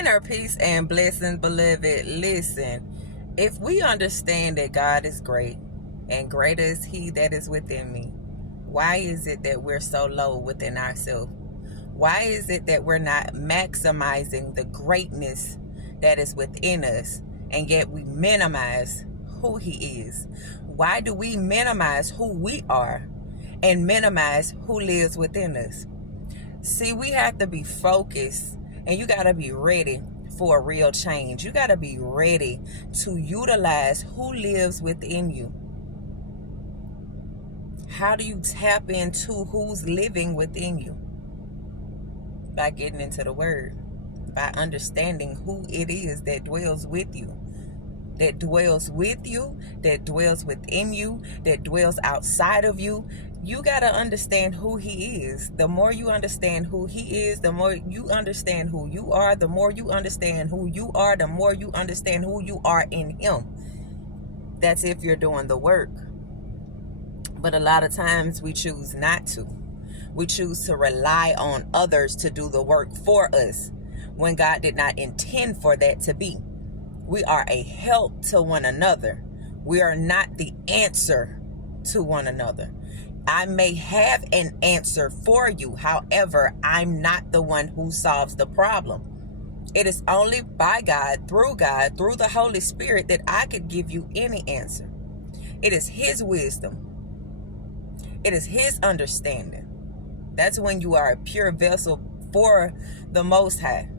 Inner peace and blessings, beloved. Listen, if we understand that God is great and greater is He that is within me, why is it that we're so low within ourselves? Why is it that we're not maximizing the greatness that is within us, and yet we minimize who He is? Why do we minimize who we are and minimize who lives within us? See, we have to be focused, and you got to be ready for a real change. You got to be ready to utilize who lives within you. How do you tap into who's living within you? By getting into the Word, by understanding who it is that dwells with you, that dwells within you, that dwells outside of you. You got to understand who He is. The more you understand who He is, the more you understand who you are. The more you understand who you are, the more you understand who you are in Him. That's if you're doing the work. But a lot of times we choose not to. We choose to rely on others to do the work for us when God did not intend for that to be. We are a help to one another. We are not the answer to one another. I may have an answer for you. However, I'm not the one who solves the problem. It is only by God, through the Holy Spirit, that I could give you any answer. It is His wisdom. It is His understanding. That's when you are a pure vessel for the Most High.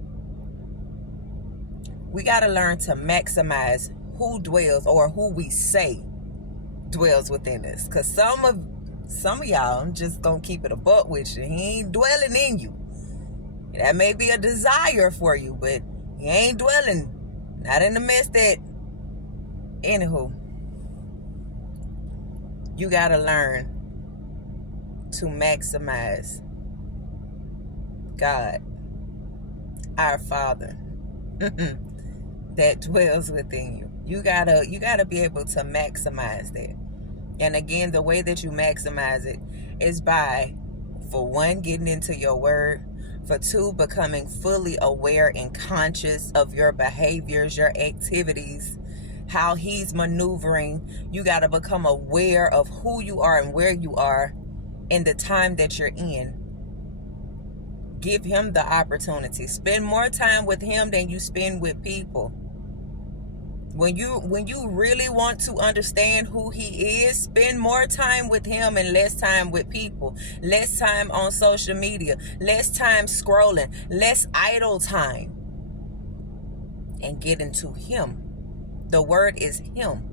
We got to learn to maximize who dwells, or who we say dwells within us. Because some of y'all, I'm just going to keep it a buck with you, He ain't dwelling in you. That may be a desire for you, but He ain't dwelling. Not in the midst that. Anywho, you got to learn to maximize God, our Father, that dwells within you. You gotta be able to maximize that. And again, the way that you maximize it is by, for one, getting into your Word. For two, becoming fully aware and conscious of your behaviors, your activities, how He's maneuvering. You got to become aware of who you are and where you are in the time that you're in. Give Him the opportunity. Spend more time with Him than you spend with people. When you really want to understand who He is, spend more time with Him and less time with people. Less time on social media. Less time scrolling. Less idle time. And get into Him. The Word is Him.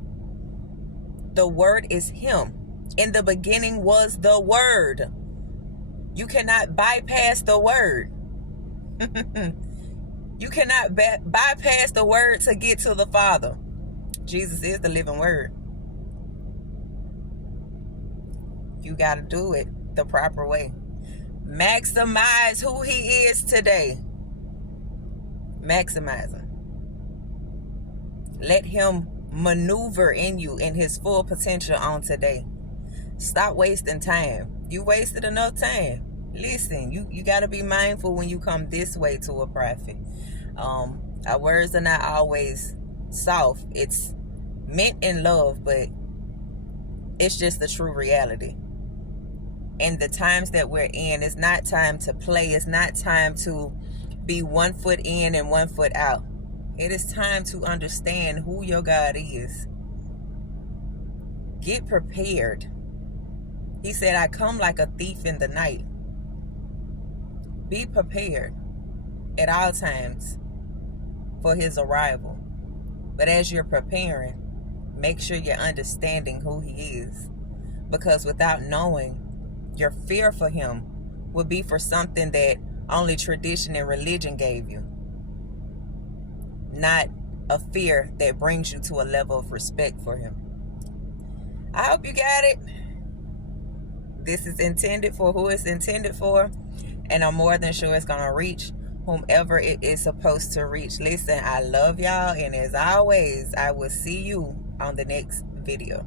The Word is Him. In the beginning was the Word. You cannot bypass the Word. You cannot bypass the Word to get to the Father. Jesus is the living Word. You got to do it the proper way. Maximize who He is today. Maximize Him. Let Him maneuver in you in His full potential on today. Stop wasting time. You wasted enough time. Listen, you got to be mindful when you come this way to a prophet. Our words are not always soft. It's meant in love, but it's just the true reality. And the times that we're in, it's not time to play. It's not time to be 1 foot in and 1 foot out. It is time to understand who your God is. Get prepared. He said, I come like a thief in the night. Be prepared at all times for His arrival. But as you're preparing, make sure you're understanding who He is. Because without knowing, your fear for Him would be for something that only tradition and religion gave you. Not a fear that brings you to a level of respect for Him. I hope you got it. This is intended for who it's intended for. And I'm more than sure it's going to reach whomever it is supposed to reach. Listen, I love y'all. And as always, I will see you on the next video.